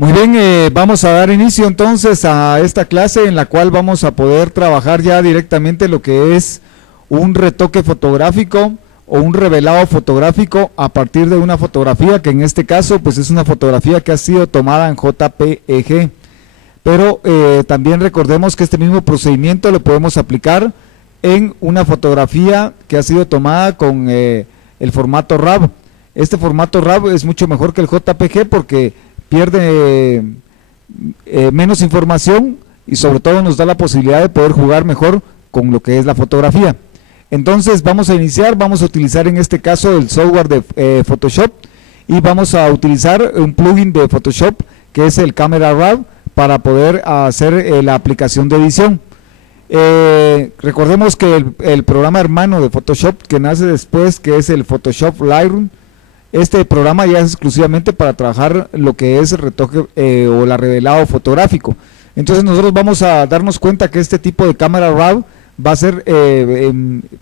Muy bien, vamos a dar inicio entonces a esta clase en la cual vamos a poder trabajar ya directamente lo que es un retoque fotográfico o un revelado fotográfico a partir de una fotografía que en este caso pues es una fotografía que ha sido tomada en JPEG, pero también recordemos que este mismo procedimiento lo podemos aplicar en una fotografía que ha sido tomada con el formato RAW. Este formato RAW es mucho mejor que el JPG porque pierde menos información y sobre todo nos da la posibilidad de poder jugar mejor con lo que es la fotografía. Entonces vamos a iniciar, vamos a utilizar en este caso el software de Photoshop y vamos a utilizar un plugin de Photoshop que es el Camera Raw para poder hacer la aplicación de edición. Recordemos que el programa hermano de Photoshop que nace después, que es el Photoshop Lightroom, este programa ya es exclusivamente para trabajar lo que es el retoque o el revelado fotográfico. Entonces nosotros vamos a darnos cuenta que este tipo de cámara RAW va a ser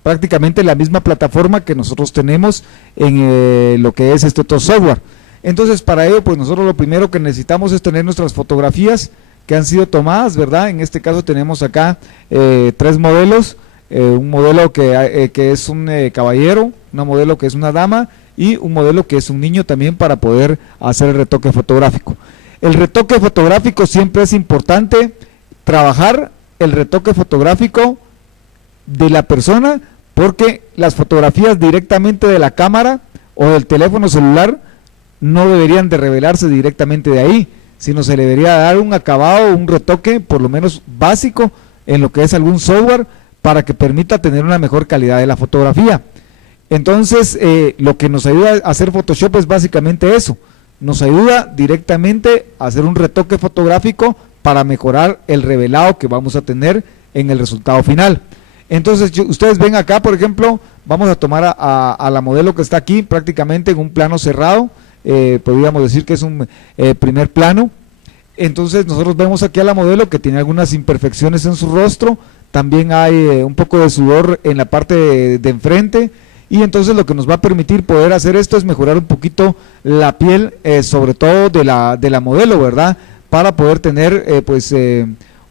prácticamente la misma plataforma que nosotros tenemos en lo que es este otro software. Entonces para ello pues nosotros lo primero que necesitamos es tener nuestras fotografías que han sido tomadas, ¿verdad? En este caso tenemos acá tres modelos, un modelo que es un caballero, una modelo que es una dama y un modelo que es un niño también para poder hacer el retoque fotográfico. El retoque fotográfico siempre es importante trabajar el retoque fotográfico de la persona porque las fotografías directamente de la cámara o del teléfono celular no deberían de revelarse directamente de ahí, sino se le debería dar un acabado, un retoque por lo menos básico en lo que es algún software para que permita tener una mejor calidad de la fotografía. Entonces lo que nos ayuda a hacer Photoshop es básicamente eso, nos ayuda directamente a hacer un retoque fotográfico para mejorar el revelado que vamos a tener en el resultado final. Entonces ustedes ven acá, por ejemplo, vamos a tomar a la modelo que está aquí prácticamente en un plano cerrado, podríamos decir que es un primer plano. Entonces nosotros vemos aquí a la modelo que tiene algunas imperfecciones en su rostro, también hay un poco de sudor en la parte de enfrente, y entonces lo que nos va a permitir poder hacer esto es mejorar un poquito la piel, sobre todo de la modelo, ¿verdad? Para poder tener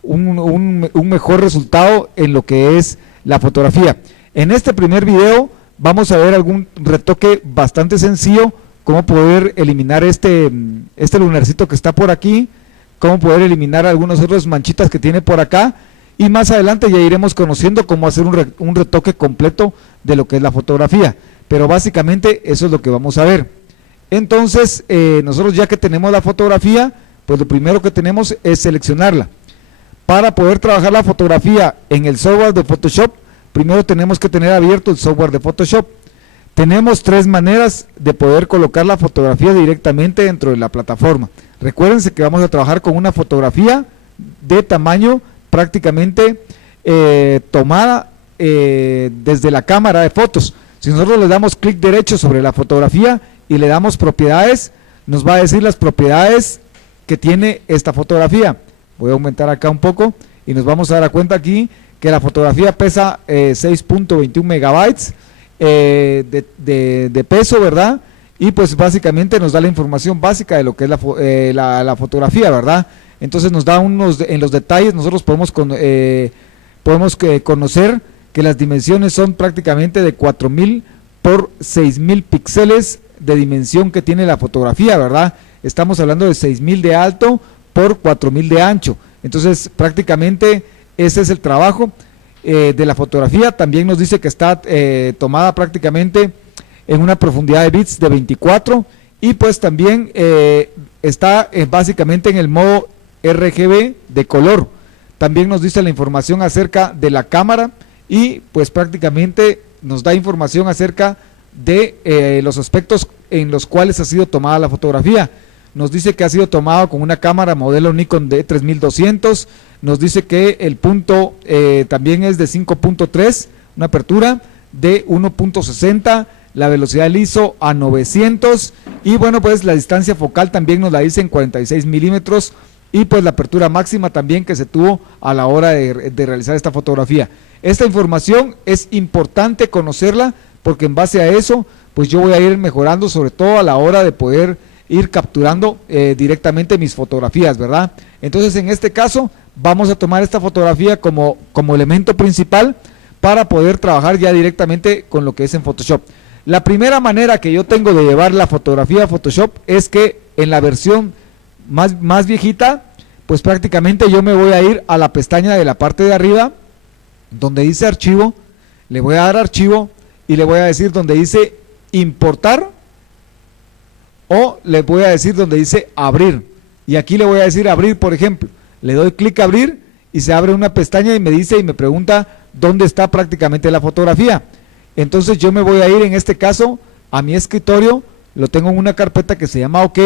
un mejor resultado en lo que es la fotografía. En este primer video vamos a ver algún retoque bastante sencillo, cómo poder eliminar este lunarcito que está por aquí, cómo poder eliminar algunas otras manchitas que tiene por acá, y más adelante ya iremos conociendo cómo hacer un retoque completo de lo que es la fotografía, pero básicamente eso es lo que vamos a ver. Entonces nosotros ya que tenemos la fotografía, pues lo primero que tenemos es seleccionarla. Para poder trabajar la fotografía en el software de Photoshop, primero tenemos que tener abierto el software de Photoshop. Tenemos tres maneras de poder colocar la fotografía directamente dentro de la plataforma. Recuérdense que vamos a trabajar con una fotografía de tamaño prácticamente tomada desde la cámara de fotos. Si nosotros le damos clic derecho sobre la fotografía y le damos propiedades, nos va a decir las propiedades que tiene esta fotografía. Voy a aumentar acá un poco y nos vamos a dar cuenta aquí que la fotografía pesa 6.21 megabytes de peso, ¿verdad? Y pues básicamente nos da la información básica de lo que es la fotografía, ¿verdad? Entonces nos da en los detalles, nosotros podemos conocer que las dimensiones son prácticamente de 4000 por 6000 píxeles de dimensión que tiene la fotografía, ¿verdad? Estamos hablando de 6000 de alto por 4000 de ancho. Entonces prácticamente ese es el trabajo de la fotografía. También nos dice que está tomada prácticamente en una profundidad de bits de 24 y pues también está básicamente en el modo RGB de color. También nos dice la información acerca de la cámara y pues prácticamente nos da información acerca de los aspectos en los cuales ha sido tomada la fotografía. Nos dice que ha sido tomado con una cámara modelo Nikon D3200, nos dice que el punto también es de 5.3, una apertura de 1.60, la velocidad del ISO a 900 y bueno pues la distancia focal también nos la dice en 46 milímetros y pues la apertura máxima también que se tuvo a la hora de realizar esta fotografía. Esta información es importante conocerla porque en base a eso pues yo voy a ir mejorando sobre todo a la hora de poder ir capturando directamente mis fotografías, ¿verdad? Entonces en este caso vamos a tomar esta fotografía como elemento principal para poder trabajar ya directamente con lo que es en Photoshop. La primera manera que yo tengo de llevar la fotografía a Photoshop es que en la versión más viejita, pues prácticamente yo me voy a ir a la pestaña de la parte de arriba, donde dice archivo, le voy a dar archivo y le voy a decir donde dice importar, o le voy a decir donde dice abrir, y aquí le voy a decir abrir, por ejemplo, le doy clic a abrir y se abre una pestaña y me dice y me pregunta dónde está prácticamente la fotografía. Entonces yo me voy a ir en este caso a mi escritorio, lo tengo en una carpeta que se llama OK,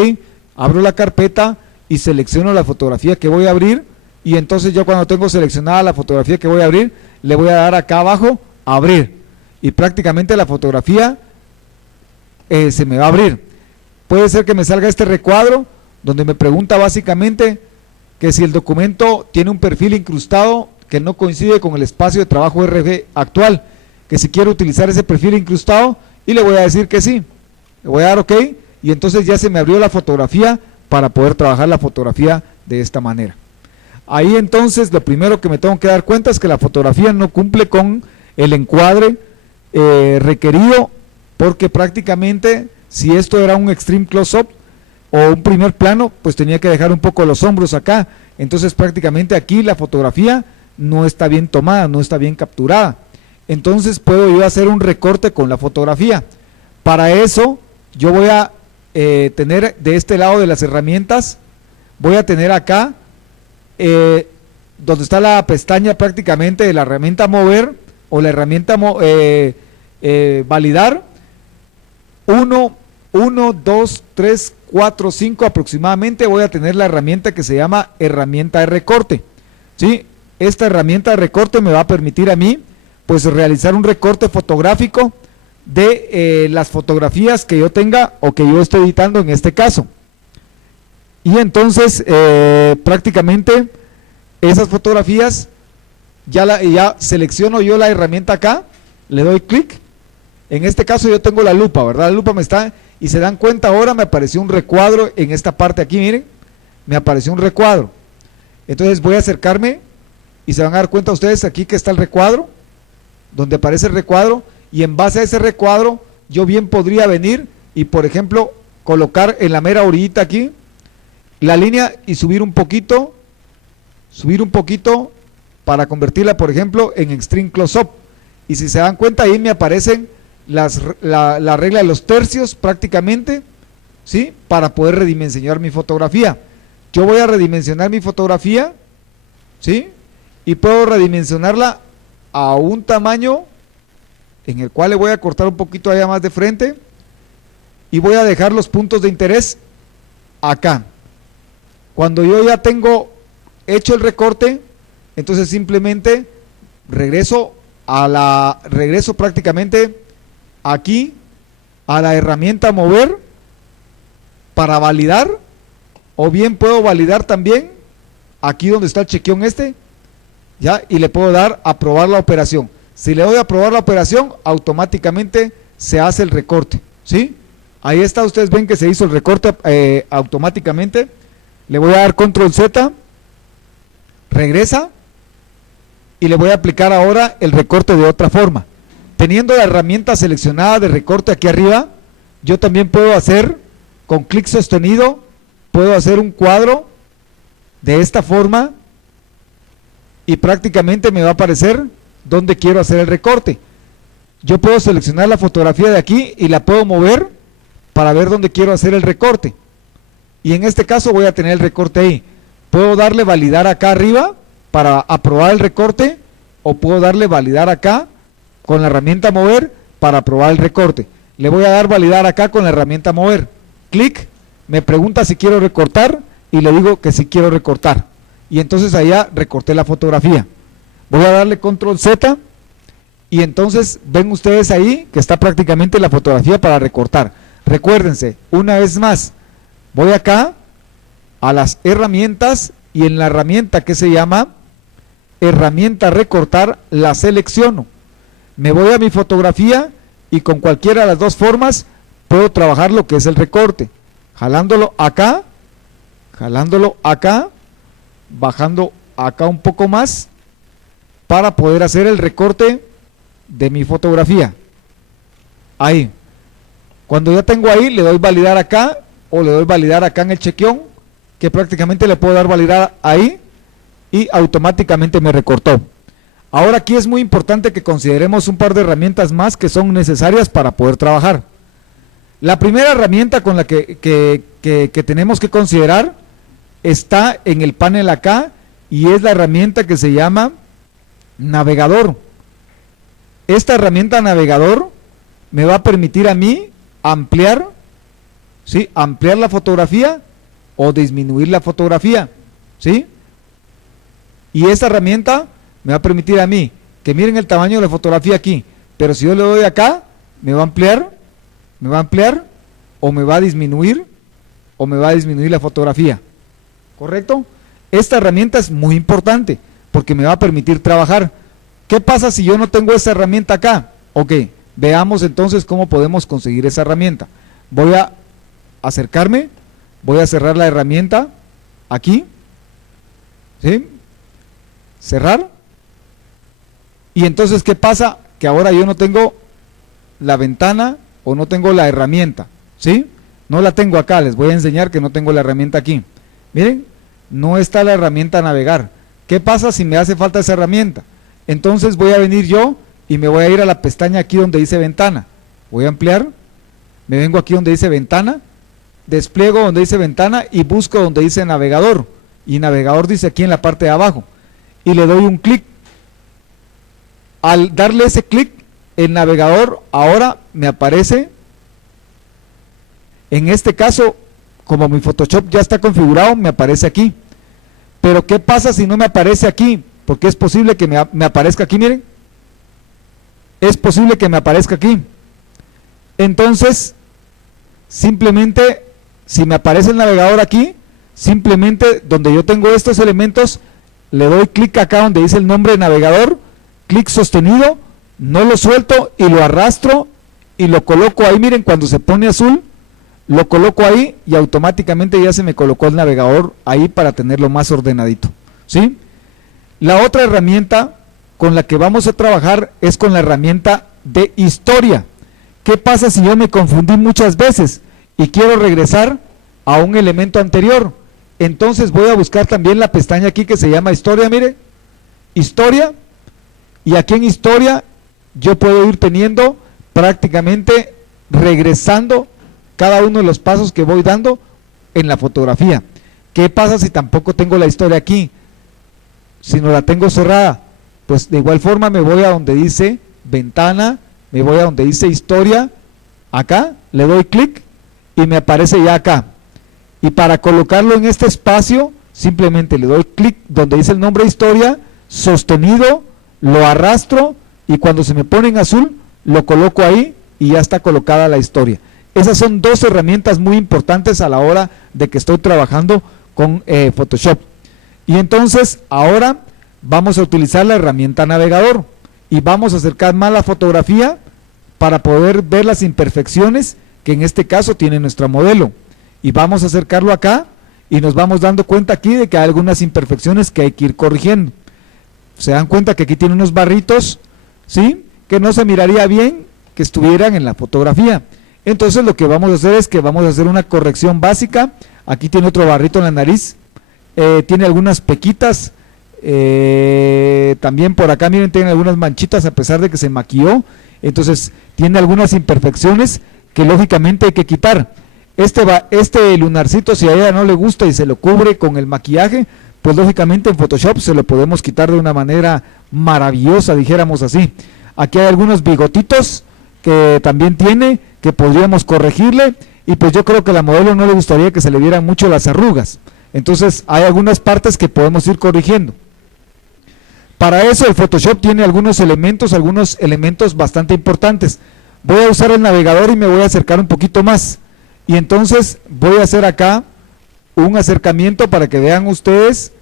abro la carpeta y selecciono la fotografía que voy a abrir, y entonces yo cuando tengo seleccionada la fotografía que voy a abrir, le voy a dar acá abajo abrir, y prácticamente la fotografía se me va a abrir. Puede ser que me salga este recuadro donde me pregunta básicamente que si el documento tiene un perfil incrustado que no coincide con el espacio de trabajo RG actual, que si quiero utilizar ese perfil incrustado, y le voy a decir que sí, le voy a dar OK, y entonces ya se me abrió la fotografía para poder trabajar la fotografía de esta manera. Ahí entonces lo primero que me tengo que dar cuenta es que la fotografía no cumple con el encuadre requerido, porque prácticamente si esto era un extreme close-up o un primer plano, pues tenía que dejar un poco los hombros acá, entonces prácticamente aquí la fotografía no está bien tomada, no está bien capturada. Entonces puedo yo hacer un recorte con la fotografía. Para eso yo voy a tener de este lado de las herramientas, voy a tener acá donde está la pestaña prácticamente de la herramienta mover o la herramienta validar. 1, 2, 3, 4, 5 aproximadamente voy a tener la herramienta que se llama herramienta de recorte, ¿sí? Esta herramienta de recorte me va a permitir a mí pues realizar un recorte fotográfico de las fotografías que yo tenga o que yo estoy editando en este caso. Y entonces prácticamente esas fotografías ya selecciono yo la herramienta acá, le doy clic. En este caso yo tengo la lupa, ¿verdad? La lupa me está, y se dan cuenta ahora me apareció un recuadro en esta parte aquí, miren, me apareció un recuadro. Entonces voy a acercarme y se van a dar cuenta ustedes aquí que está el recuadro, donde aparece el recuadro, y en base a ese recuadro yo bien podría venir y por ejemplo colocar en la mera orillita aquí la línea y subir un poquito para convertirla por ejemplo en extreme close-up, y si se dan cuenta ahí me aparecen la regla de los tercios prácticamente, ¿sí? Para poder redimensionar mi fotografía. Yo voy a redimensionar mi fotografía, ¿sí? Y puedo redimensionarla a un tamaño en el cual le voy a cortar un poquito allá más de frente y voy a dejar los puntos de interés acá. Cuando yo ya tengo hecho el recorte, entonces simplemente regreso prácticamente aquí a la herramienta mover para validar, o bien puedo validar también aquí donde está el chequeón ya, y le puedo dar a aprobar la operación. Si le doy a aprobar la operación, automáticamente se hace el recorte, ¿sí? Ahí está, ustedes ven que se hizo el recorte automáticamente. Le voy a dar control Z, regresa, y le voy a aplicar ahora el recorte de otra forma. Teniendo la herramienta seleccionada de recorte aquí arriba, yo también puedo hacer, con clic sostenido, puedo hacer un cuadro de esta forma, y prácticamente me va a aparecer donde quiero hacer el recorte. Yo puedo seleccionar la fotografía de aquí y la puedo mover para ver dónde quiero hacer el recorte, y en este caso voy a tener el recorte ahí. Puedo darle validar acá arriba para aprobar el recorte, o puedo darle validar acá con la herramienta mover para aprobar el recorte. Le voy a dar validar acá con la herramienta mover, clic, me pregunta si quiero recortar y le digo que sí quiero recortar, y entonces allá recorté la fotografía. Voy a darle control Z y entonces ven ustedes ahí que está prácticamente la fotografía para recortar. Recuérdense, una vez más, voy acá a las herramientas y en la herramienta que se llama herramienta recortar la selecciono. Me voy a mi fotografía y con cualquiera de las dos formas puedo trabajar lo que es el recorte. jalándolo acá, bajando acá un poco más para poder hacer el recorte de mi fotografía. Ahí. Cuando ya tengo ahí, le doy validar acá o le doy validar acá en el chequeón, que prácticamente le puedo dar validar ahí y automáticamente me recortó. Ahora aquí es muy importante que consideremos un par de herramientas más que son necesarias para poder trabajar. La primera herramienta con la que tenemos que considerar está en el panel acá y es la herramienta que se llama navegador. Esta herramienta navegador me va a permitir a mí ampliar, ¿sí? Ampliar la fotografía o disminuir la fotografía, ¿sí? Y esta herramienta me va a permitir a mí que miren el tamaño de la fotografía aquí, pero si yo le doy acá, me va a ampliar o me va a disminuir la fotografía, ¿correcto? Esta herramienta es muy importante porque me va a permitir trabajar. ¿Qué pasa si yo no tengo esa herramienta acá? Ok, veamos entonces cómo podemos conseguir esa herramienta. Voy a acercarme, voy a cerrar la herramienta aquí, ¿sí? Cerrar. Y entonces, ¿qué pasa? Que ahora yo no tengo la ventana o no tengo la herramienta, ¿sí? No la tengo acá, les voy a enseñar que no tengo la herramienta aquí. Miren, no está la herramienta navegar. ¿Qué pasa si me hace falta esa herramienta? Entonces voy a venir yo y me voy a ir a la pestaña aquí donde dice ventana. Voy a ampliar, me vengo aquí donde dice ventana, despliego donde dice ventana y busco donde dice navegador. Y navegador dice aquí en la parte de abajo. Y le doy un clic. Al darle ese clic, el navegador ahora me aparece. En este caso, como mi Photoshop ya está configurado, me aparece aquí. Pero ¿qué pasa si no me aparece aquí? Porque es posible que me aparezca aquí, miren. Es posible que me aparezca aquí. Entonces, simplemente, si me aparece el navegador aquí, simplemente donde yo tengo estos elementos, le doy clic acá donde dice el nombre de navegador, clic sostenido, no lo suelto y lo arrastro y lo coloco ahí. Miren, cuando se pone azul, lo coloco ahí y automáticamente ya se me colocó el navegador ahí para tenerlo más ordenadito, ¿sí? La otra herramienta con la que vamos a trabajar es con la herramienta de historia. ¿Qué pasa si yo me confundí muchas veces y quiero regresar a un elemento anterior? Entonces voy a buscar también la pestaña aquí que se llama historia, mire, historia, y aquí en historia yo puedo ir teniendo prácticamente regresando cada uno de los pasos que voy dando en la fotografía. ¿Qué pasa si tampoco tengo la historia aquí? Si no la tengo cerrada, pues de igual forma me voy a donde dice ventana, me voy a donde dice historia, acá, le doy clic y me aparece ya acá. Y para colocarlo en este espacio, simplemente le doy clic donde dice el nombre historia, sostenido, lo arrastro y cuando se me pone en azul, lo coloco ahí y ya está colocada la historia. Esas son dos herramientas muy importantes a la hora de que estoy trabajando con Photoshop. Y entonces ahora vamos a utilizar la herramienta navegador y vamos a acercar más la fotografía para poder ver las imperfecciones que en este caso tiene nuestra modelo. Y vamos a acercarlo acá y nos vamos dando cuenta aquí de que hay algunas imperfecciones que hay que ir corrigiendo. Se dan cuenta que aquí tiene unos barritos, ¿sí?, que no se miraría bien que estuvieran en la fotografía. Entonces lo que vamos a hacer es que vamos a hacer una corrección básica. Aquí tiene otro barrito en la nariz, tiene algunas pequitas, también por acá miren, tiene algunas manchitas a pesar de que se maquilló. Entonces tiene algunas imperfecciones que lógicamente hay que quitar. Este lunarcito, si a ella no le gusta y se lo cubre con el maquillaje, pues lógicamente en Photoshop se lo podemos quitar de una manera maravillosa, dijéramos así. Aquí hay algunos bigotitos que también tiene, que podríamos corregirle, y pues yo creo que a la modelo no le gustaría que se le vieran mucho las arrugas. Entonces hay algunas partes que podemos ir corrigiendo. Para eso el Photoshop tiene algunos elementos bastante importantes. Voy a usar el navegador y me voy a acercar un poquito más. Y entonces voy a hacer acá un acercamiento para que vean ustedes,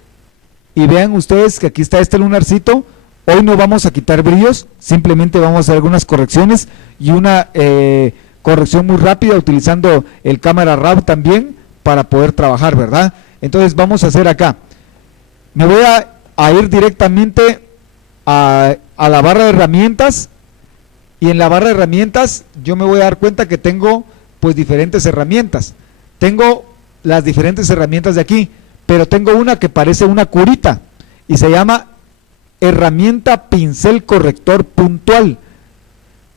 y vean ustedes que aquí está este lunarcito. Hoy no vamos a quitar brillos, simplemente vamos a hacer algunas correcciones y una corrección muy rápida utilizando el cámara RAW también para poder trabajar, ¿verdad? Entonces vamos a hacer acá, me voy a ir directamente a la barra de herramientas, y en la barra de herramientas yo me voy a dar cuenta que tengo pues diferentes herramientas. Tengo las diferentes herramientas de aquí, pero tengo una que parece una curita y se llama herramienta pincel corrector puntual.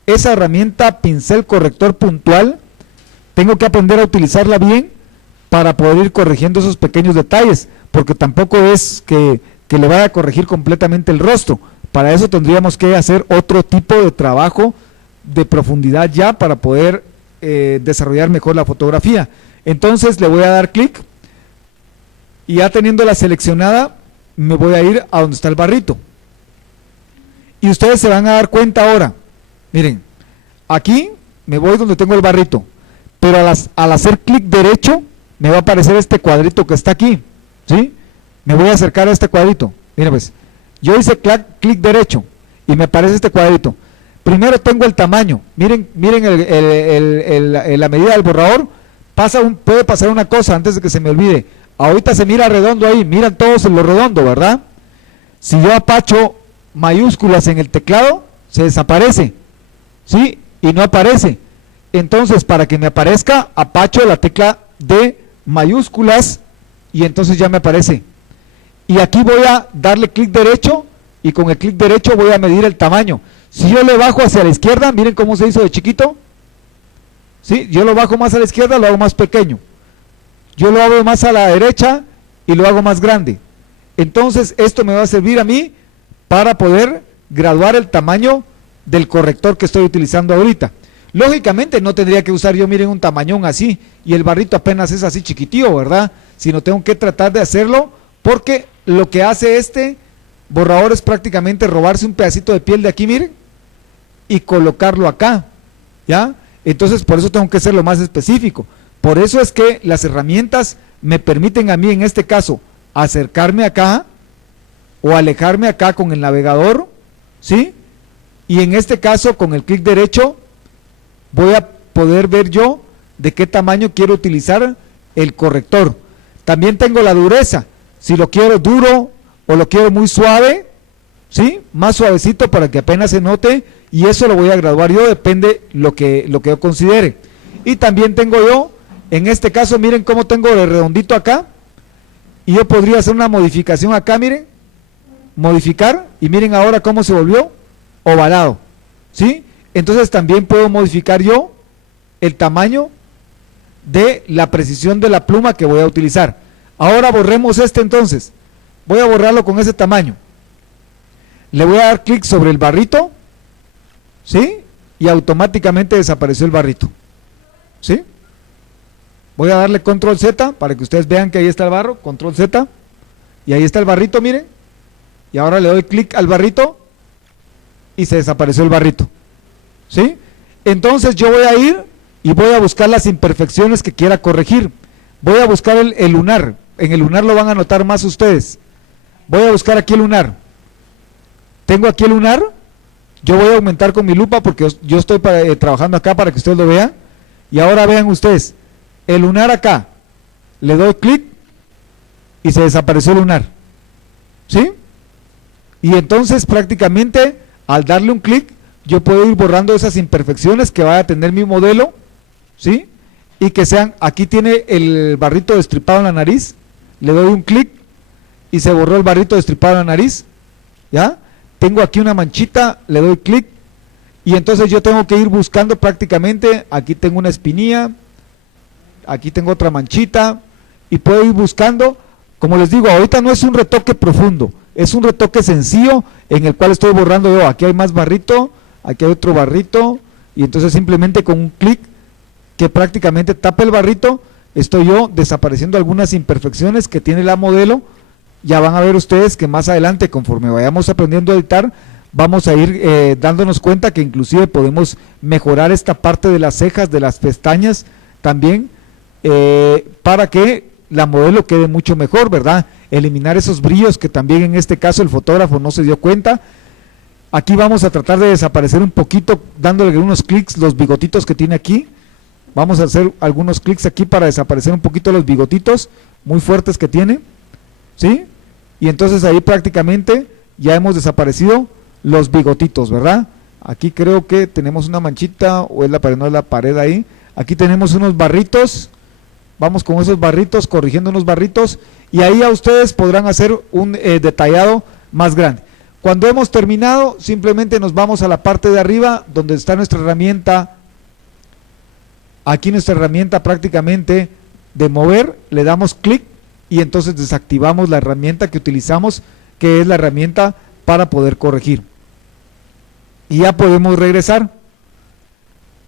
Esa herramienta pincel corrector puntual tengo que aprender a utilizarla bien para poder ir corrigiendo esos pequeños detalles, porque tampoco es que le vaya a corregir completamente el rostro. Para eso tendríamos que hacer otro tipo de trabajo de profundidad ya para poder desarrollar mejor la fotografía. Entonces le voy a dar clic y ya teniéndola seleccionada me voy a ir a donde está el barrito. Y ustedes se van a dar cuenta ahora, miren, aquí me voy donde tengo el barrito, pero al hacer clic derecho me va a aparecer este cuadrito que está aquí, ¿sí? Me voy a acercar a este cuadrito, miren pues, yo hice clic derecho y me aparece este cuadrito. Primero tengo el tamaño, miren la medida del borrador. Puede pasar una cosa antes de que se me olvide. Ahorita se mira redondo ahí, miran todos en lo redondo, ¿verdad? Si yo apacho mayúsculas en el teclado, se desaparece, ¿sí? Y no aparece. Entonces, para que me aparezca, apacho la tecla de mayúsculas y entonces ya me aparece. Y aquí voy a darle clic derecho y con el clic derecho voy a medir el tamaño. Si yo le bajo hacia la izquierda, miren cómo se hizo de chiquito. ¿Sí? Yo lo bajo más a la izquierda, lo hago más pequeño. Yo lo hago más a la derecha y lo hago más grande. Entonces esto me va a servir a mí para poder graduar el tamaño del corrector que estoy utilizando ahorita. Lógicamente no tendría que usar yo, miren, un tamañón así y el barrito apenas es así chiquitío, ¿verdad? Sino tengo que tratar de hacerlo porque lo que hace este borrador es prácticamente robarse un pedacito de piel de aquí, miren, y colocarlo acá, ¿ya? Entonces por eso tengo que ser lo más específico. Por eso es que las herramientas me permiten a mí en este caso acercarme acá o alejarme acá con el navegador, ¿sí? Y en este caso con el clic derecho voy a poder ver yo de qué tamaño quiero utilizar el corrector. También tengo la dureza, si lo quiero duro o lo quiero muy suave, ¿sí? Más suavecito para que apenas se note, y eso lo voy a graduar yo, depende lo que yo considere. Y también tengo yo, en este caso, miren cómo tengo el redondito acá, y yo podría hacer una modificación acá, miren, modificar, y miren ahora cómo se volvió ovalado, ¿sí? Entonces también puedo modificar yo el tamaño de la precisión de la pluma que voy a utilizar. Ahora borremos este entonces, voy a borrarlo con ese tamaño. Le voy a dar clic sobre el barrito, ¿sí? Y automáticamente desapareció el barrito, ¿sí? Voy a darle control Z para que ustedes vean que ahí está el barro, control Z, y ahí está el barrito, miren, y ahora le doy clic al barrito y se desapareció el barrito, ¿sí? Entonces yo voy a ir y voy a buscar las imperfecciones que quiera corregir. Voy a buscar el lunar, en el lunar lo van a notar más ustedes. Voy a buscar aquí el lunar. Tengo aquí el lunar, yo voy a aumentar con mi lupa porque yo estoy trabajando acá para que ustedes lo vean. Y ahora vean ustedes, el lunar acá, le doy clic y se desapareció el lunar, ¿sí? Y entonces prácticamente al darle un clic yo puedo ir borrando esas imperfecciones que vaya a tener mi modelo, ¿sí? Y que sean, aquí tiene el barrito destripado en la nariz, le doy un clic y se borró el barrito destripado en la nariz, ¿ya? Tengo aquí una manchita, le doy clic y entonces yo tengo que ir buscando prácticamente, aquí tengo una espinilla, aquí tengo otra manchita y puedo ir buscando, como les digo, ahorita no es un retoque profundo, es un retoque sencillo en el cual estoy borrando yo, aquí hay más barrito, aquí hay otro barrito y entonces simplemente con un clic que prácticamente tapa el barrito, estoy yo desapareciendo algunas imperfecciones que tiene la modelo. Ya van a ver ustedes que más adelante, conforme vayamos aprendiendo a editar, vamos a ir dándonos cuenta que inclusive podemos mejorar esta parte de las cejas, de las pestañas también, para que la modelo quede mucho mejor, ¿verdad? Eliminar esos brillos que también en este caso el fotógrafo no se dio cuenta. Aquí vamos a tratar de desaparecer un poquito, dándole unos clics los bigotitos que tiene aquí, Vamos a hacer algunos clics aquí para desaparecer un poquito los bigotitos muy fuertes que tiene, ¿sí? Y entonces ahí prácticamente ya hemos desaparecido los bigotitos, ¿verdad? Aquí creo que tenemos una manchita, o es la pared, no es la pared ahí. Aquí tenemos unos barritos, vamos con esos barritos, corrigiendo unos barritos, y ahí a ustedes podrán hacer un detallado más grande. Cuando hemos terminado, simplemente nos vamos a la parte de arriba, donde está nuestra herramienta. Aquí nuestra herramienta prácticamente de mover, le damos clic y entonces desactivamos la herramienta que utilizamos, que es la herramienta para poder corregir. Y ya podemos regresar.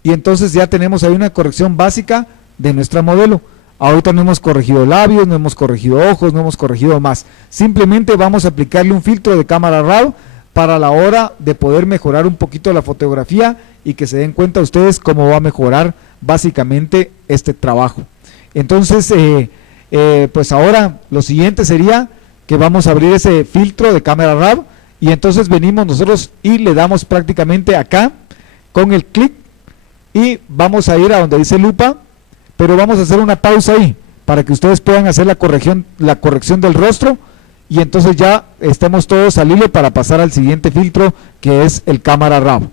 Y entonces ya tenemos ahí una corrección básica de nuestra modelo. Ahorita no hemos corregido labios, no hemos corregido ojos, no hemos corregido más. Simplemente vamos a aplicarle un filtro de cámara RAW para la hora de poder mejorar un poquito la fotografía y que se den cuenta ustedes cómo va a mejorar básicamente este trabajo. Entonces, pues ahora lo siguiente sería que vamos a abrir ese filtro de cámara RAW y entonces venimos nosotros y le damos prácticamente acá con el clic y vamos a ir a donde dice lupa, pero vamos a hacer una pausa ahí para que ustedes puedan hacer la corrección del rostro y entonces ya estemos todos al hilo para pasar al siguiente filtro, que es el cámara RAW.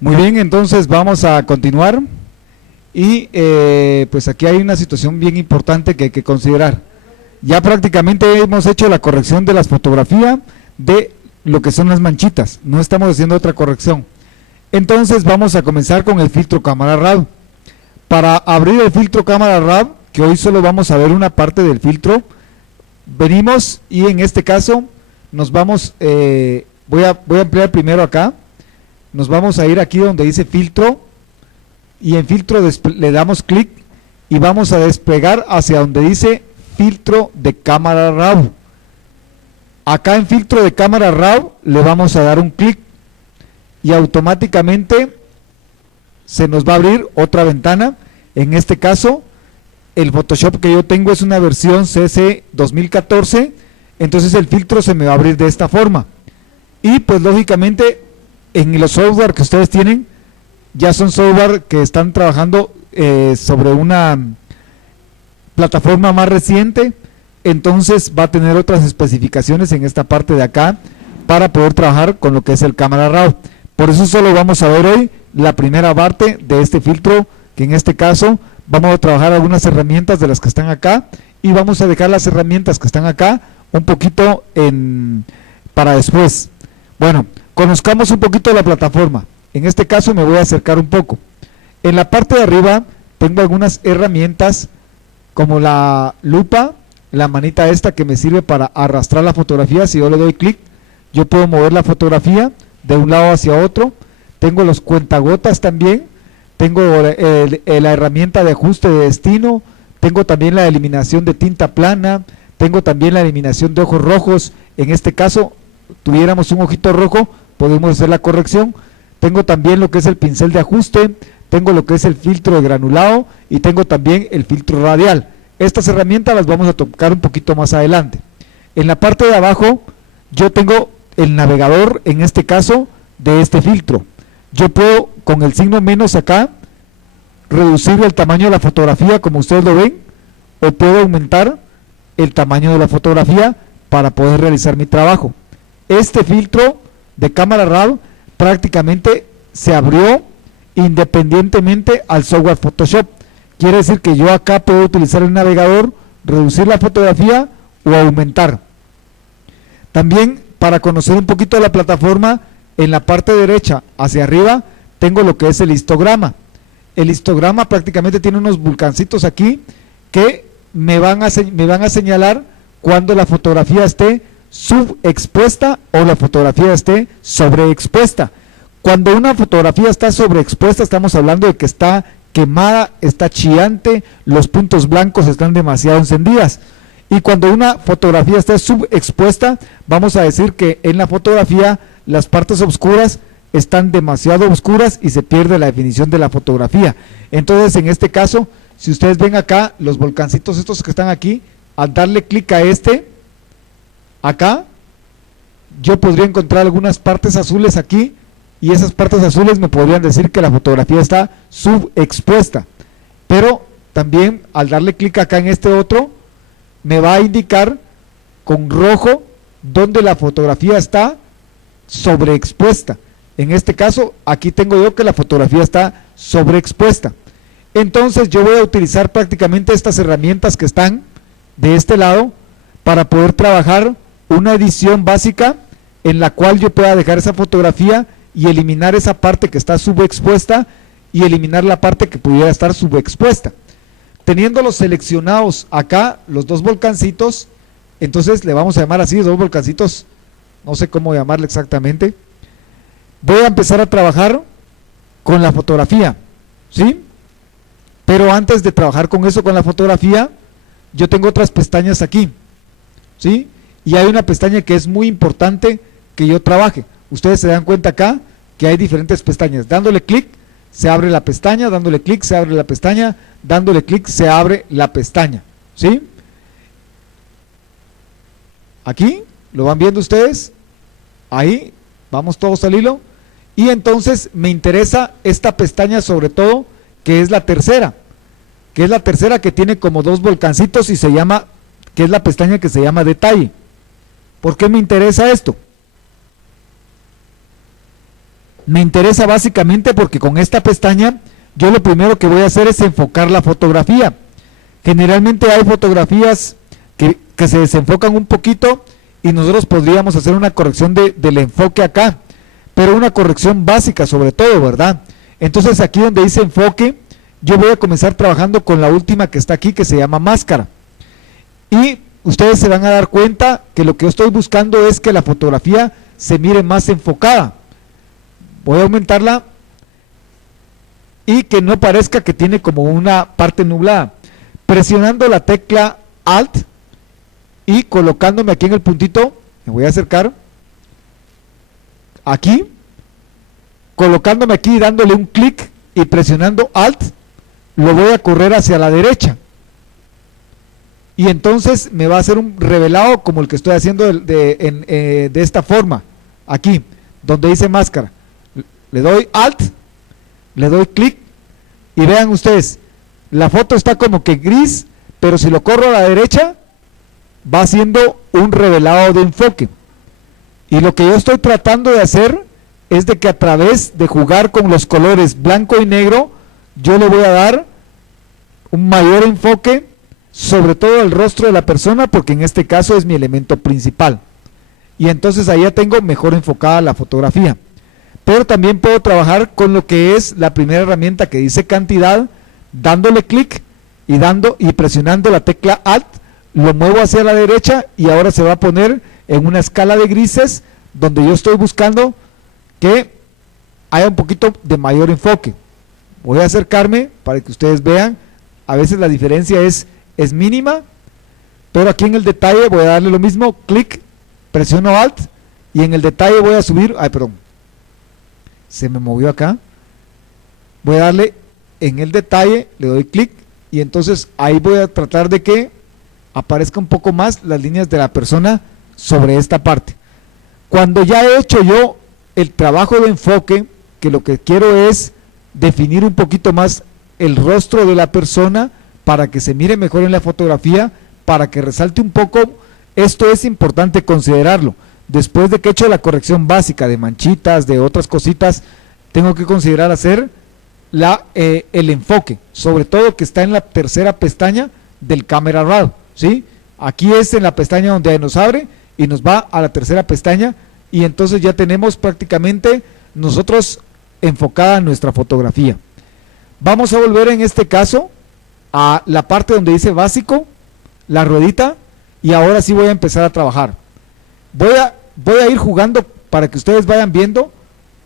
Muy bien, entonces vamos a continuar y pues aquí hay una situación bien importante que hay que considerar. Ya prácticamente hemos hecho la corrección de las fotografías de lo que son las manchitas, no estamos haciendo otra corrección. Entonces vamos a comenzar con el filtro cámara RAW. Para abrir el filtro cámara RAW, que hoy solo vamos a ver una parte del filtro, venimos y en este caso nos vamos, voy a ampliar primero acá, nos vamos a ir aquí donde dice filtro y en filtro le damos clic y vamos a desplegar hacia donde dice filtro de cámara RAW. Acá en filtro de cámara RAW le vamos a dar un clic y automáticamente se nos va a abrir otra ventana. En este caso el Photoshop que yo tengo es una versión CC 2014, entonces el filtro se me va a abrir de esta forma y pues lógicamente en los software que ustedes tienen ya son software que están trabajando sobre una plataforma más reciente, entonces va a tener otras especificaciones en esta parte de acá para poder trabajar con lo que es el cámara RAW. Por eso solo vamos a ver hoy la primera parte de este filtro, que en este caso vamos a trabajar algunas herramientas de las que están acá y vamos a dejar las herramientas que están acá un poquito para después. Bueno, conozcamos un poquito la plataforma. En este caso me voy a acercar un poco. En la parte de arriba tengo algunas herramientas como la lupa, la manita esta que me sirve para arrastrar la fotografía. Si yo le doy clic, yo puedo mover la fotografía de un lado hacia otro. Tengo los cuentagotas también, tengo la herramienta de ajuste de destino, tengo también la eliminación de tinta plana, tengo también la eliminación de ojos rojos. En este caso, tuviéramos un ojito rojo, podemos hacer la corrección. Tengo también lo que es el pincel de ajuste, tengo lo que es el filtro de granulado y tengo también el filtro radial. Estas herramientas las vamos a tocar un poquito más adelante. En la parte de abajo yo tengo el navegador, en este caso, de este filtro. Yo puedo con el signo menos acá reducir el tamaño de la fotografía como ustedes lo ven, o puedo aumentar el tamaño de la fotografía para poder realizar mi trabajo. Este filtro de cámara RAW prácticamente se abrió independientemente al software Photoshop. Quiere decir que yo acá puedo utilizar el navegador, reducir la fotografía o aumentar. También, para conocer un poquito la plataforma, en la parte derecha hacia arriba tengo lo que es el histograma. El histograma prácticamente tiene unos volcancitos aquí que me van a señalar cuando la fotografía esté subexpuesta o la fotografía esté sobreexpuesta. Cuando una fotografía está sobreexpuesta, estamos hablando de que está quemada, está chillante, los puntos blancos están demasiado encendidas. Y cuando una fotografía está subexpuesta, vamos a decir que en la fotografía las partes oscuras están demasiado oscuras y se pierde la definición de la fotografía. Entonces, en este caso, si ustedes ven acá, los volcancitos estos que están aquí, al darle clic a acá, yo podría encontrar algunas partes azules aquí, y esas partes azules me podrían decir que la fotografía está subexpuesta, pero también al darle clic acá en este otro, me va a indicar con rojo donde la fotografía está sobreexpuesta. En este caso, aquí tengo yo que la fotografía está sobreexpuesta. Entonces yo voy a utilizar prácticamente estas herramientas que están de este lado para poder trabajar una edición básica en la cual yo pueda dejar esa fotografía y eliminar esa parte que está subexpuesta y eliminar la parte que pudiera estar subexpuesta. Teniéndolos seleccionados acá, los dos volcancitos, entonces le vamos a llamar así, dos volcancitos, no sé cómo llamarle exactamente. Voy a empezar a trabajar con la fotografía, ¿sí? Pero antes de trabajar con eso, con la fotografía, yo tengo otras pestañas aquí, ¿sí? Y hay una pestaña que es muy importante que yo trabaje. Ustedes se dan cuenta acá que hay diferentes pestañas. Dándole clic se abre la pestaña, dándole clic se abre la pestaña, dándole clic se abre la pestaña, ¿sí? Aquí, ¿lo van viendo ustedes? Ahí, vamos todos al hilo. Y entonces me interesa esta pestaña sobre todo, que es la tercera, que tiene como dos volcancitos y se llama, que es la pestaña que se llama detalle. ¿Por qué me interesa esto? Me interesa básicamente porque con esta pestaña yo lo primero que voy a hacer es enfocar la fotografía. Generalmente hay fotografías que se desenfocan un poquito y nosotros podríamos hacer una corrección del enfoque acá, pero una corrección básica sobre todo, ¿verdad? Entonces aquí donde dice enfoque, yo voy a comenzar trabajando con la última que está aquí, que se llama máscara. Y ustedes se van a dar cuenta que lo que yo estoy buscando es que la fotografía se mire más enfocada. Voy a aumentarla y que no parezca que tiene como una parte nublada. Presionando la tecla Alt y colocándome aquí en el puntito, me voy a acercar aquí, colocándome aquí, dándole un clic y presionando Alt, lo voy a correr hacia la derecha. Y entonces me va a hacer un revelado como el que estoy haciendo de esta forma, aquí, donde dice máscara. Le doy Alt, le doy clic y vean ustedes, la foto está como que gris, pero si lo corro a la derecha, va haciendo un revelado de enfoque. Y lo que yo estoy tratando de hacer es de que a través de jugar con los colores blanco y negro, yo le voy a dar un mayor enfoque, sobre todo el rostro de la persona, porque en este caso es mi elemento principal. Y entonces ahí ya tengo mejor enfocada la fotografía. Pero también puedo trabajar con lo que es la primera herramienta que dice cantidad, dándole clic y presionando la tecla Alt, lo muevo hacia la derecha y ahora se va a poner en una escala de grises donde yo estoy buscando que haya un poquito de mayor enfoque. Voy a acercarme para que ustedes vean, a veces la diferencia es mínima, pero aquí en el detalle voy a darle lo mismo, clic, presiono Alt y en el detalle voy a subir, se me movió acá, voy a darle en el detalle, le doy clic y entonces ahí voy a tratar de que aparezca un poco más las líneas de la persona sobre esta parte. Cuando ya he hecho yo el trabajo de enfoque, que lo que quiero es definir un poquito más el rostro de la persona para que se mire mejor en la fotografía, para que resalte un poco, esto es importante considerarlo. Después de que he hecho la corrección básica de manchitas, de otras cositas, tengo que considerar hacer el enfoque, sobre todo que está en la tercera pestaña del Camera Raw, ¿sí? Aquí es en la pestaña donde nos abre y nos va a la tercera pestaña y entonces ya tenemos prácticamente nosotros enfocada nuestra fotografía. Vamos a volver en este caso a la parte donde dice básico, la ruedita, y ahora sí voy a empezar a trabajar. Voy a ir jugando para que ustedes vayan viendo,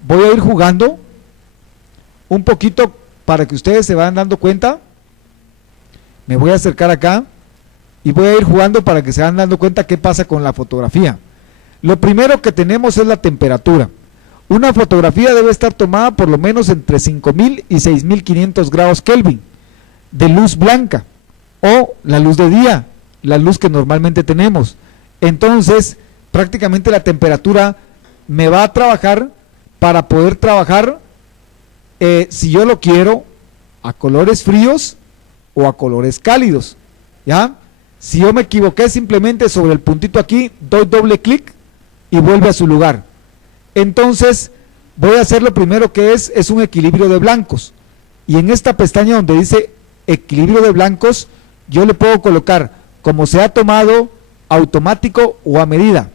voy a ir jugando un poquito para que ustedes se vayan dando cuenta. Me voy a acercar acá y voy a ir jugando para que se vayan dando cuenta qué pasa con la fotografía. Lo primero que tenemos es la temperatura. Una fotografía debe estar tomada por lo menos entre 5000 y 6500 grados Kelvin de luz blanca o la luz de día, la luz que normalmente tenemos. Entonces prácticamente la temperatura me va a trabajar para poder trabajar, si yo lo quiero, a colores fríos o a colores cálidos, ¿ya? Si yo me equivoqué simplemente sobre el puntito aquí, doy doble clic y vuelve a su lugar. Entonces voy a hacer lo primero que es un equilibrio de blancos, y en esta pestaña donde dice equilibrio de blancos, yo le puedo colocar como se ha tomado, automático o a medida.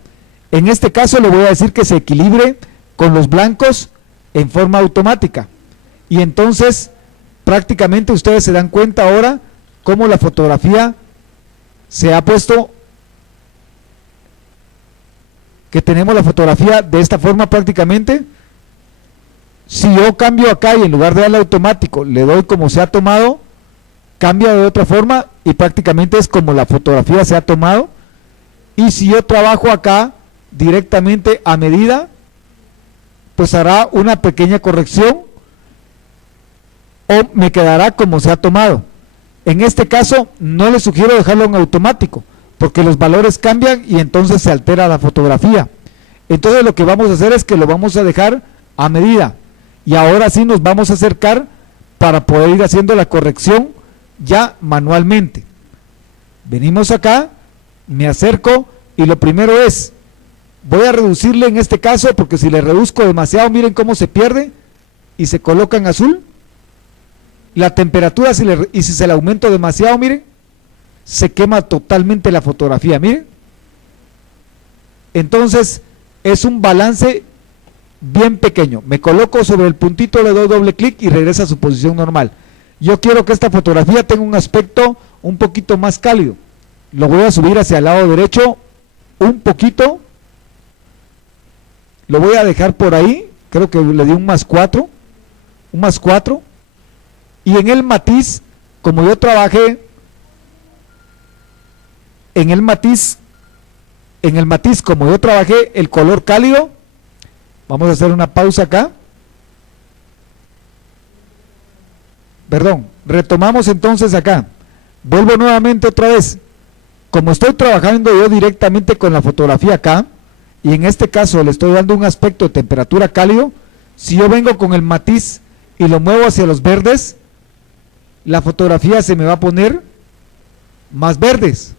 En este caso le voy a decir que se equilibre con los blancos en forma automática, y entonces prácticamente ustedes se dan cuenta ahora cómo la fotografía se ha puesto, que tenemos la fotografía de esta forma prácticamente. Si yo cambio acá y en lugar de darle automático le doy como se ha tomado, cambia de otra forma y prácticamente es como la fotografía se ha tomado. Y si yo trabajo acá directamente a medida, pues hará una pequeña corrección o me quedará como se ha tomado. En este caso no les sugiero dejarlo en automático, porque los valores cambian y entonces se altera la fotografía. Entonces lo que vamos a hacer es que lo vamos a dejar a medida, y ahora sí nos vamos a acercar para poder ir haciendo la corrección ya manualmente. Venimos acá, me acerco y lo primero es, voy a reducirle en este caso, porque si le reduzco demasiado, miren cómo se pierde y se coloca en azul. La temperatura, y si se le aumento demasiado, miren, se quema totalmente la fotografía, miren. Entonces es un balance bien pequeño. Me coloco sobre el puntito, le doy doble clic y regresa a su posición normal. Yo quiero que esta fotografía tenga un aspecto un poquito más cálido. Lo voy a subir hacia el lado derecho un poquito, lo voy a dejar por ahí, creo que le di un más 4, y en el matiz, como yo trabajé en el matiz como yo trabajé el color cálido, vamos a hacer una pausa acá, perdón, retomamos entonces acá, vuelvo nuevamente otra vez, como estoy trabajando yo directamente con la fotografía acá, y en este caso le estoy dando un aspecto de temperatura cálido, si yo vengo con el matiz y lo muevo hacia los verdes, la fotografía se me va a poner más verdes,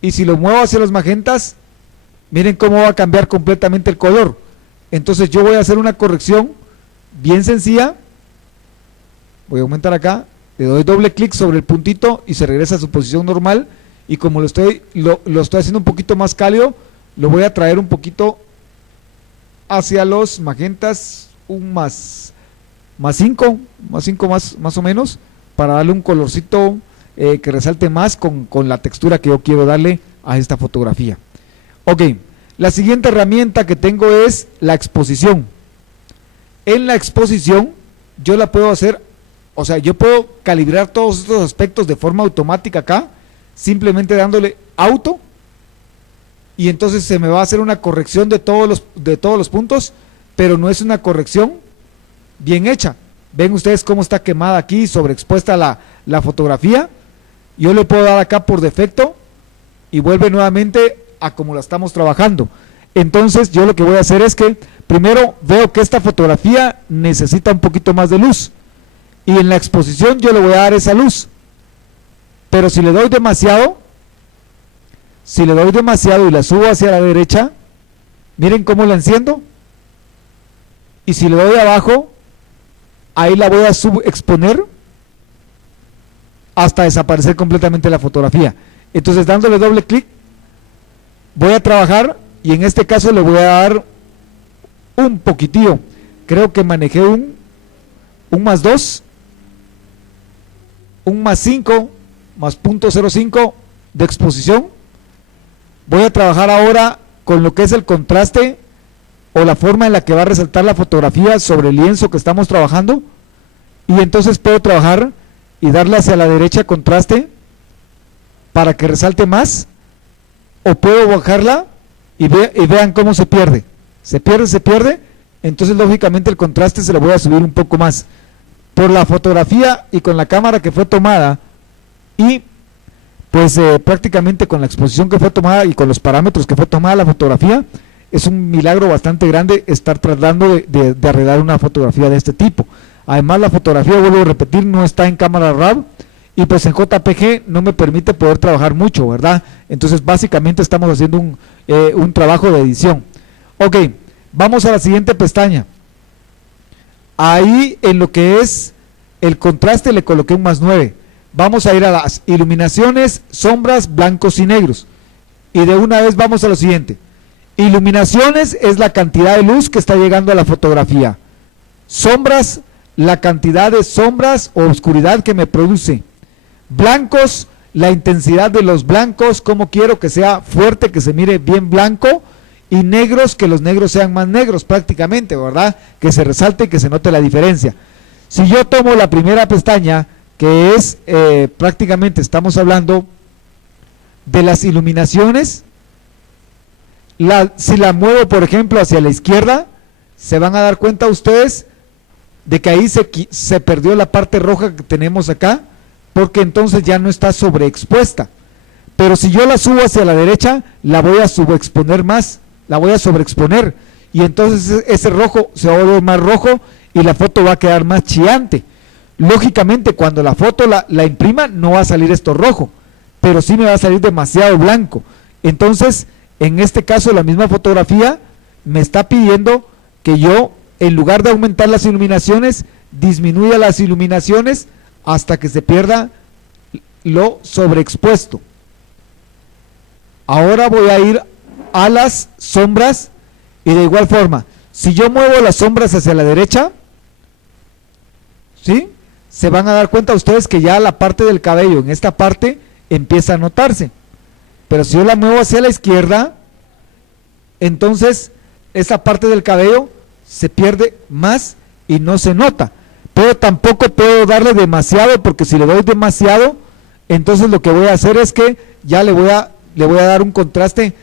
y si lo muevo hacia los magentas, miren cómo va a cambiar completamente el color. Entonces yo voy a hacer una corrección bien sencilla, voy a aumentar acá, le doy doble clic sobre el puntito y se regresa a su posición normal, y como lo estoy haciendo un poquito más cálido, lo voy a traer un poquito hacia los magentas, un más 5 más o menos, para darle un colorcito que resalte más con la textura que yo quiero darle a esta fotografía. Ok, la siguiente herramienta que tengo es la exposición. En la exposición yo la puedo hacer, o sea, yo puedo calibrar todos estos aspectos de forma automática acá, simplemente dándole auto, y entonces se me va a hacer una corrección de todos los puntos, pero no es una corrección bien hecha. Ven ustedes cómo está quemada aquí, sobreexpuesta la fotografía. Yo le puedo dar acá por defecto y vuelve nuevamente a como la estamos trabajando. Entonces yo lo que voy a hacer es que primero veo que esta fotografía necesita un poquito más de luz, y en la exposición yo le voy a dar esa luz, pero si le doy demasiado y la subo hacia la derecha, miren cómo la enciendo, y si le doy abajo, ahí la voy a subexponer hasta desaparecer completamente la fotografía. Entonces dándole doble clic voy a trabajar, y en este caso le voy a dar un poquitillo, creo que manejé un más 2, un más 5, más 0.05 de exposición. Voy a trabajar ahora con lo que es el contraste o la forma en la que va a resaltar la fotografía sobre el lienzo que estamos trabajando, y entonces puedo trabajar y darle hacia la derecha contraste para que resalte más, o puedo bajarla y vean cómo se pierde, entonces lógicamente el contraste se lo voy a subir un poco más por la fotografía y con la cámara que fue tomada, y pues prácticamente con la exposición que fue tomada y con los parámetros que fue tomada la fotografía, es un milagro bastante grande estar tratando de arreglar una fotografía de este tipo. Además, la fotografía, vuelvo a repetir, no está en cámara RAW, y pues en JPG no me permite poder trabajar mucho, ¿verdad? Entonces básicamente estamos haciendo un trabajo de edición. Ok, vamos a la siguiente pestaña. Ahí en lo que es el contraste le coloqué un +9. Vamos a ir a las iluminaciones, sombras, blancos y negros. Y de una vez vamos a lo siguiente. Iluminaciones es la cantidad de luz que está llegando a la fotografía. Sombras, la cantidad de sombras o oscuridad que me produce. Blancos, la intensidad de los blancos, cómo quiero que sea fuerte, que se mire bien blanco. Y negros, que los negros sean más negros prácticamente, ¿verdad? Que se resalte y que se note la diferencia. Si yo tomo la primera pestaña, que es prácticamente, estamos hablando de las iluminaciones, si la muevo por ejemplo hacia la izquierda, se van a dar cuenta ustedes de que ahí se perdió la parte roja que tenemos acá, porque entonces ya no está sobreexpuesta. Pero si yo la subo hacia la derecha, la voy a subexponer más, la voy a sobreexponer, y entonces ese rojo se va a volver más rojo y la foto va a quedar más chillante. Lógicamente cuando la foto la imprima no va a salir esto rojo, pero sí me va a salir demasiado blanco. Entonces en este caso la misma fotografía me está pidiendo que yo, en lugar de aumentar las iluminaciones, disminuya las iluminaciones hasta que se pierda lo sobreexpuesto. Ahora voy a ir a las sombras, y de igual forma, si yo muevo las sombras hacia la derecha, ¿sí?, se van a dar cuenta ustedes que ya la parte del cabello en esta parte empieza a notarse. Pero si yo la muevo hacia la izquierda, entonces esa parte del cabello se pierde más y no se nota. Pero tampoco puedo darle demasiado, porque si le doy demasiado, entonces lo que voy a hacer es que ya le voy a dar un contraste,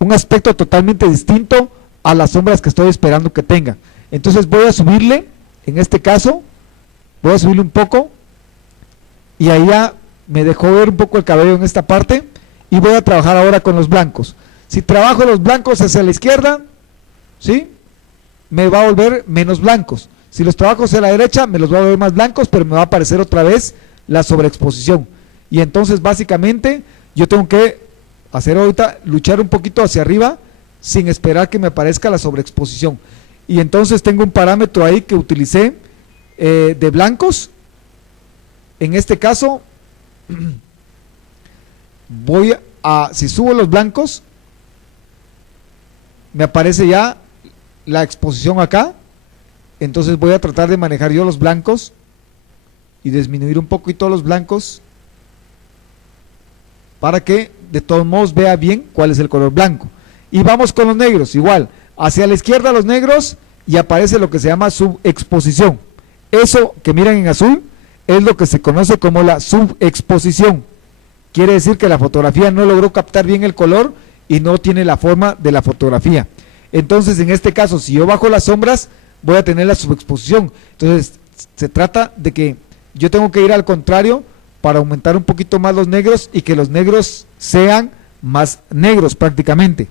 un aspecto totalmente distinto a las sombras que estoy esperando que tenga. Entonces voy a subirle, en este caso, voy a subirle un poco, y ahí ya me dejó ver un poco el cabello en esta parte, y voy a trabajar ahora con los blancos. Si trabajo los blancos hacia la izquierda, ¿sí?, me va a volver menos blancos. Si los trabajo hacia la derecha, me los va a volver más blancos, pero me va a aparecer otra vez la sobreexposición. Y entonces básicamente yo tengo que hacer ahorita, luchar un poquito hacia arriba sin esperar que me aparezca la sobreexposición. Y entonces tengo un parámetro ahí que utilicé de blancos. En este caso voy a, si subo los blancos, me aparece ya la exposición acá. Entonces voy a tratar de manejar yo los blancos y disminuir un poquito los blancos para que de todos modos vea bien cuál es el color blanco. Y vamos con los negros, igual, hacia la izquierda los negros, y aparece lo que se llama subexposición. Eso que miran en azul es lo que se conoce como la subexposición. Quiere decir que la fotografía no logró captar bien el color y no tiene la forma de la fotografía. Entonces en este caso, si yo bajo las sombras, voy a tener la subexposición. Entonces se trata de que yo tengo que ir al contrario para aumentar un poquito más los negros y que los negros sean más negros prácticamente.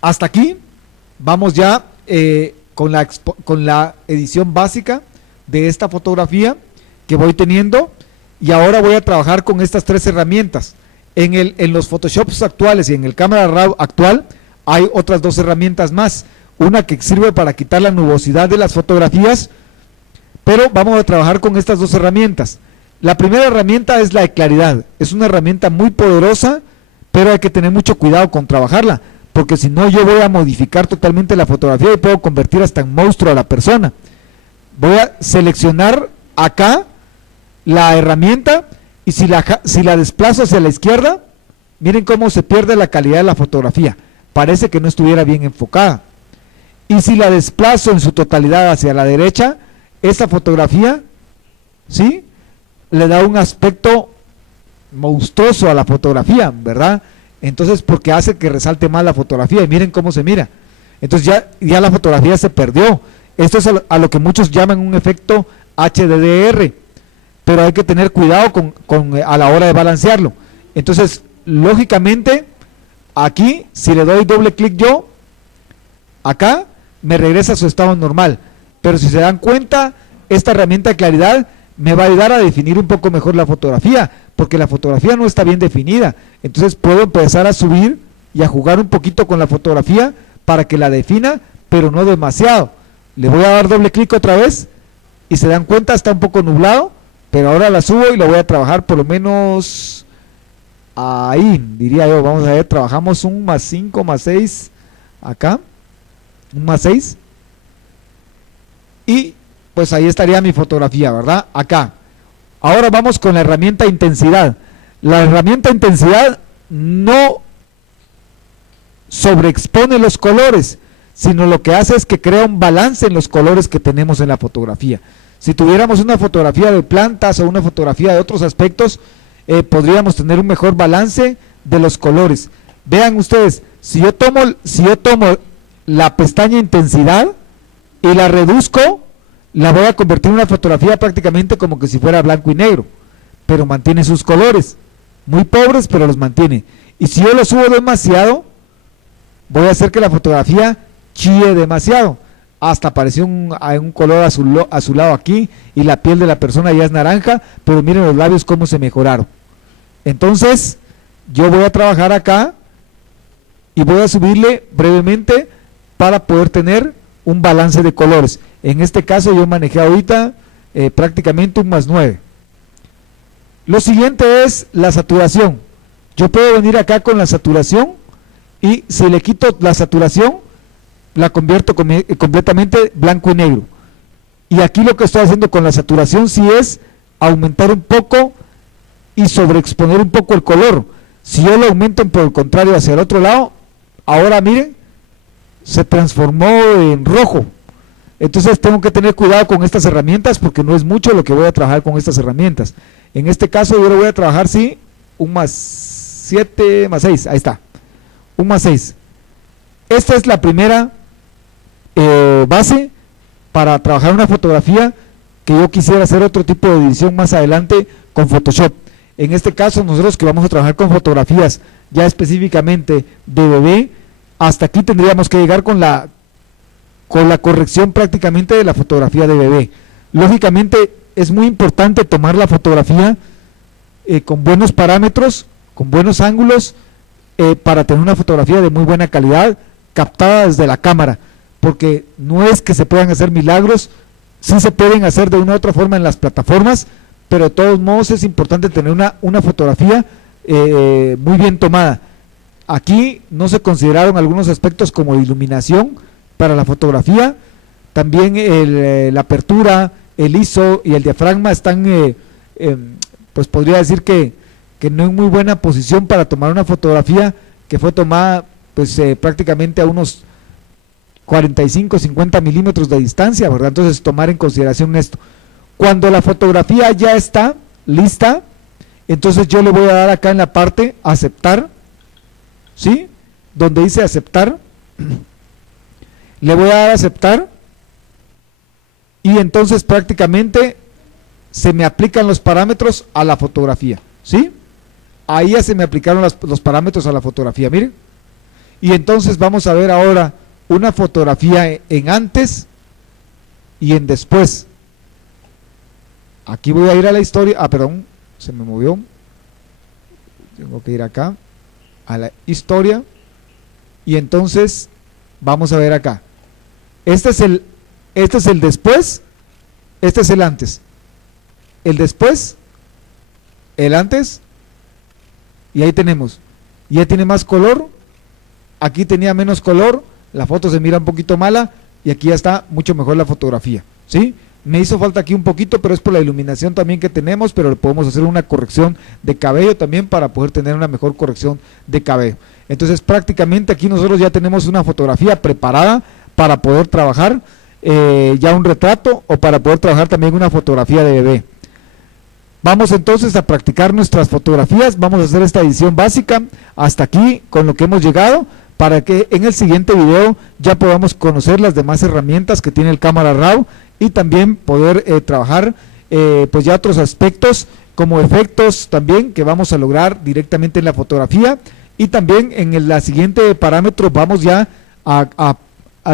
Hasta aquí vamos ya con la edición básica de esta fotografía que voy teniendo, y ahora voy a trabajar con estas tres herramientas. En los Photoshops actuales y en el Camera Raw actual hay otras dos herramientas más, una que sirve para quitar la nubosidad de las fotografías, pero vamos a trabajar con estas dos herramientas. La primera herramienta es la de claridad, es una herramienta muy poderosa, pero hay que tener mucho cuidado con trabajarla, porque si no yo voy a modificar totalmente la fotografía y puedo convertir hasta en monstruo a la persona. Voy a seleccionar acá la herramienta, y si la desplazo hacia la izquierda, miren cómo se pierde la calidad de la fotografía, parece que no estuviera bien enfocada. Y si la desplazo en su totalidad hacia la derecha, esta fotografía, ¿sí?, le da un aspecto monstruoso a la fotografía, ¿verdad? Entonces, porque hace que resalte más la fotografía, y miren cómo se mira. Entonces ya la fotografía se perdió. Esto es a lo que muchos llaman un efecto HDR. pero hay que tener cuidado a la hora de balancearlo. Entonces, lógicamente, aquí, si le doy doble clic yo, acá, me regresa a su estado normal. Pero si se dan cuenta, esta herramienta de claridad me va a ayudar a definir un poco mejor la fotografía, porque la fotografía no está bien definida. Entonces puedo empezar a subir y a jugar un poquito con la fotografía para que la defina, pero no demasiado. Le voy a dar doble clic otra vez y se dan cuenta, está un poco nublado, pero ahora la subo y lo voy a trabajar por lo menos ahí, diría yo. Vamos a ver, trabajamos un +5, +6 acá, un +6, y pues ahí estaría mi fotografía, ¿verdad? Acá. Ahora vamos con la herramienta intensidad. La herramienta intensidad no sobreexpone los colores, sino lo que hace es que crea un balance en los colores que tenemos en la fotografía. Si tuviéramos una fotografía de plantas o una fotografía de otros aspectos, podríamos tener un mejor balance de los colores. Vean ustedes, si yo tomo la pestaña intensidad y la reduzco, la voy a convertir en una fotografía prácticamente como que si fuera blanco y negro, pero mantiene sus colores, muy pobres, pero los mantiene. Y si yo lo subo demasiado, voy a hacer que la fotografía chille demasiado, hasta apareció un color azulado aquí, y la piel de la persona ya es naranja, pero miren los labios cómo se mejoraron. Entonces, yo voy a trabajar acá, y voy a subirle brevemente, para poder tener un balance de colores. En este caso yo manejé ahorita prácticamente un +9. Lo siguiente es la saturación. Yo puedo venir acá con la saturación, y si le quito la saturación, la convierto completamente blanco y negro. Y aquí lo que estoy haciendo con la saturación sí es aumentar un poco y sobreexponer un poco el color. Si yo lo aumento por el contrario hacia el otro lado, ahora miren, se transformó en rojo. Entonces tengo que tener cuidado con estas herramientas, porque no es mucho lo que voy a trabajar con estas herramientas. En este caso yo lo voy a trabajar, sí, un +7, +6, ahí está, un +6. Esta es la primera base para trabajar una fotografía, que yo quisiera hacer otro tipo de edición más adelante con Photoshop. En este caso nosotros que vamos a trabajar con fotografías ya específicamente de bebé, hasta aquí tendríamos que llegar con la corrección prácticamente de la fotografía de bebé. Lógicamente es muy importante tomar la fotografía con buenos parámetros, con buenos ángulos, para tener una fotografía de muy buena calidad, captada desde la cámara, porque no es que se puedan hacer milagros, sí se pueden hacer de una u otra forma en las plataformas, pero de todos modos es importante tener una fotografía muy bien tomada. Aquí no se consideraron algunos aspectos como iluminación para la fotografía, también la apertura, el ISO y el diafragma están, pues podría decir que no en muy buena posición para tomar una fotografía que fue tomada pues prácticamente a unos 45-50 milímetros de distancia, ¿verdad? Entonces tomar en consideración esto. Cuando la fotografía ya está lista, entonces yo le voy a dar acá en la parte aceptar, ¿sí? Donde dice aceptar, le voy a dar aceptar, y entonces prácticamente se me aplican los parámetros a la fotografía, ¿sí? Ahí ya se me aplicaron los parámetros a la fotografía, miren. Y entonces vamos a ver ahora una fotografía en antes y en después. Aquí voy a ir a la historia, perdón, se me movió, tengo que ir acá a la historia, y entonces vamos a ver acá, este es el después, este es el antes, el después, el antes, y ahí tenemos, ya tiene más color, aquí tenía menos color, la foto se mira un poquito mala, y aquí ya está mucho mejor la fotografía, ¿sí? Me hizo falta aquí un poquito, pero es por la iluminación también que tenemos, pero le podemos hacer una corrección de cabello también para poder tener una mejor corrección de cabello. Entonces prácticamente aquí nosotros ya tenemos una fotografía preparada para poder trabajar ya un retrato, o para poder trabajar también una fotografía de bebé. Vamos entonces a practicar nuestras fotografías, vamos a hacer esta edición básica hasta aquí con lo que hemos llegado, para que en el siguiente video ya podamos conocer las demás herramientas que tiene el Cámara Raw, y también poder trabajar pues ya otros aspectos como efectos también que vamos a lograr directamente en la fotografía, y también en la siguiente parámetro vamos ya a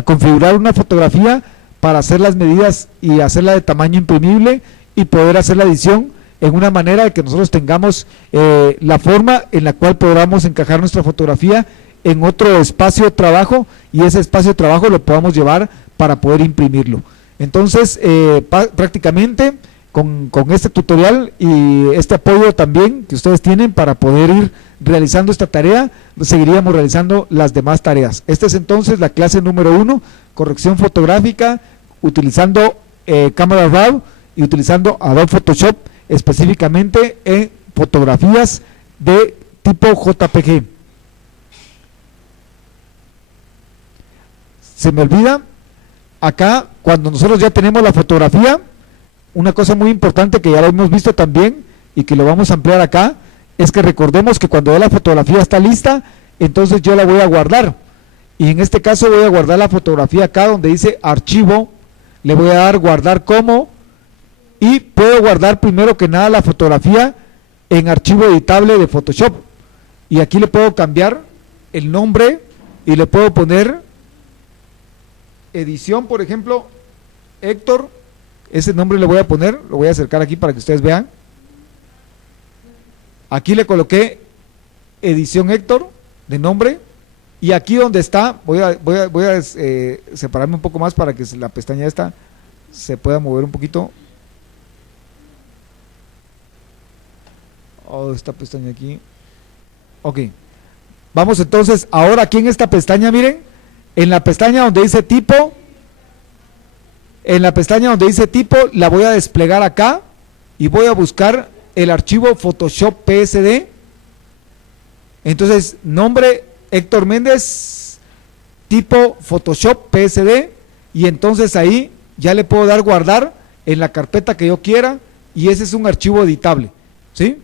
configurar una fotografía para hacer las medidas y hacerla de tamaño imprimible y poder hacer la edición en una manera de que nosotros tengamos la forma en la cual podamos encajar nuestra fotografía en otro espacio de trabajo, y ese espacio de trabajo lo podamos llevar para poder imprimirlo. Entonces prácticamente con este tutorial y este apoyo también que ustedes tienen para poder ir realizando esta tarea, seguiríamos realizando las demás tareas. Esta es entonces la clase número 1, corrección fotográfica utilizando Camera Raw y utilizando Adobe Photoshop, específicamente en fotografías de tipo JPG. Se me olvida, acá cuando nosotros ya tenemos la fotografía, una cosa muy importante que ya lo hemos visto también y que lo vamos a ampliar acá, es que recordemos que cuando ya la fotografía está lista, entonces yo la voy a guardar, y en este caso voy a guardar la fotografía acá donde dice archivo, le voy a dar guardar como, y puedo guardar primero que nada la fotografía en archivo editable de Photoshop, y aquí le puedo cambiar el nombre y le puedo poner edición, por ejemplo, Héctor, ese nombre le voy a poner, lo voy a acercar aquí para que ustedes vean. Aquí le coloqué edición Héctor de nombre, y aquí donde está, voy a separarme un poco más para que la pestaña esta se pueda mover un poquito. Oh, esta pestaña aquí. Ok, vamos entonces ahora aquí en esta pestaña, miren, en la pestaña donde dice tipo, la voy a desplegar acá y voy a buscar el archivo Photoshop PSD. Entonces, nombre Héctor Méndez, tipo Photoshop PSD, y entonces ahí ya le puedo dar guardar en la carpeta que yo quiera, y ese es un archivo editable, ¿sí?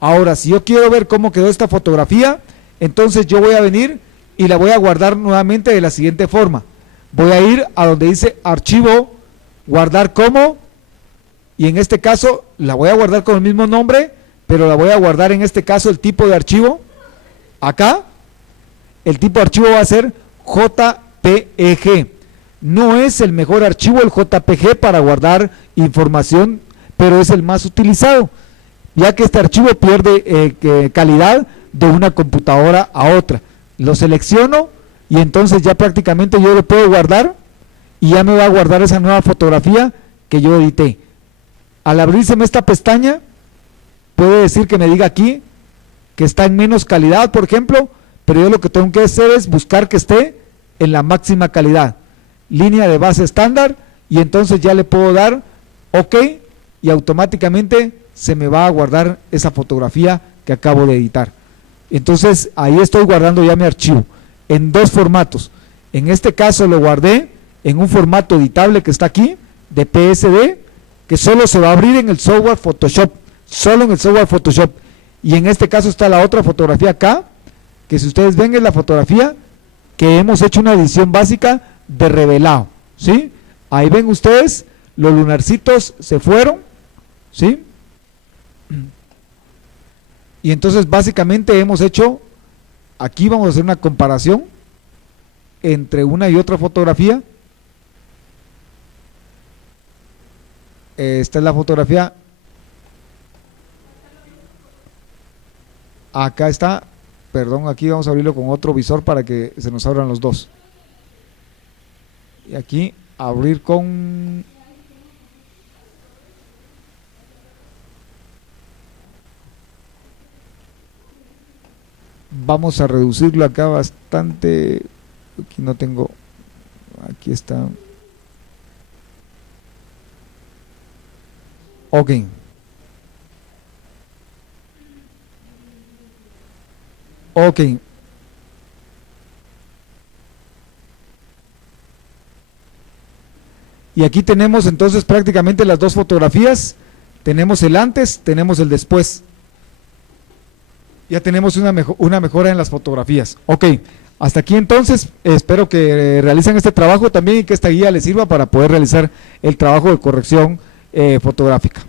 Ahora, si yo quiero ver cómo quedó esta fotografía, entonces yo voy a venir y la voy a guardar nuevamente de la siguiente forma. Voy a ir a donde dice archivo, guardar como, y en este caso la voy a guardar con el mismo nombre, pero la voy a guardar en este caso el tipo de archivo. Acá el tipo de archivo va a ser JPG. No es el mejor archivo el JPG para guardar información, pero es el más utilizado, ya que este archivo pierde calidad de una computadora a otra. Lo selecciono y entonces ya prácticamente yo lo puedo guardar, y ya me va a guardar esa nueva fotografía que yo edité. Al abrírseme esta pestaña, puede decir que me diga aquí que está en menos calidad, por ejemplo, pero yo lo que tengo que hacer es buscar que esté en la máxima calidad, línea de base estándar, y entonces ya le puedo dar OK, y automáticamente se me va a guardar esa fotografía que acabo de editar. Entonces ahí estoy guardando ya mi archivo en dos formatos. En este caso lo guardé en un formato editable que está aquí, de PSD, que solo se va a abrir en el software Photoshop, solo en el software Photoshop. Y en este caso está la otra fotografía acá, que si ustedes ven es la fotografía que hemos hecho una edición básica de revelado, ¿sí? Ahí ven ustedes, los lunarcitos se fueron, ¿sí? Y entonces básicamente hemos hecho, aquí vamos a hacer una comparación entre una y otra fotografía. Esta es la fotografía, acá está, perdón, aquí vamos a abrirlo con otro visor para que se nos abran los dos, y aquí abrir con, vamos a reducirlo acá bastante, aquí no tengo, aquí está, ok, ok, y aquí tenemos entonces prácticamente las dos fotografías, tenemos el antes, tenemos el después, ya tenemos una mejora en las fotografías. Ok, hasta aquí entonces, espero que realicen este trabajo también y que esta guía les sirva para poder realizar el trabajo de corrección fotográfica.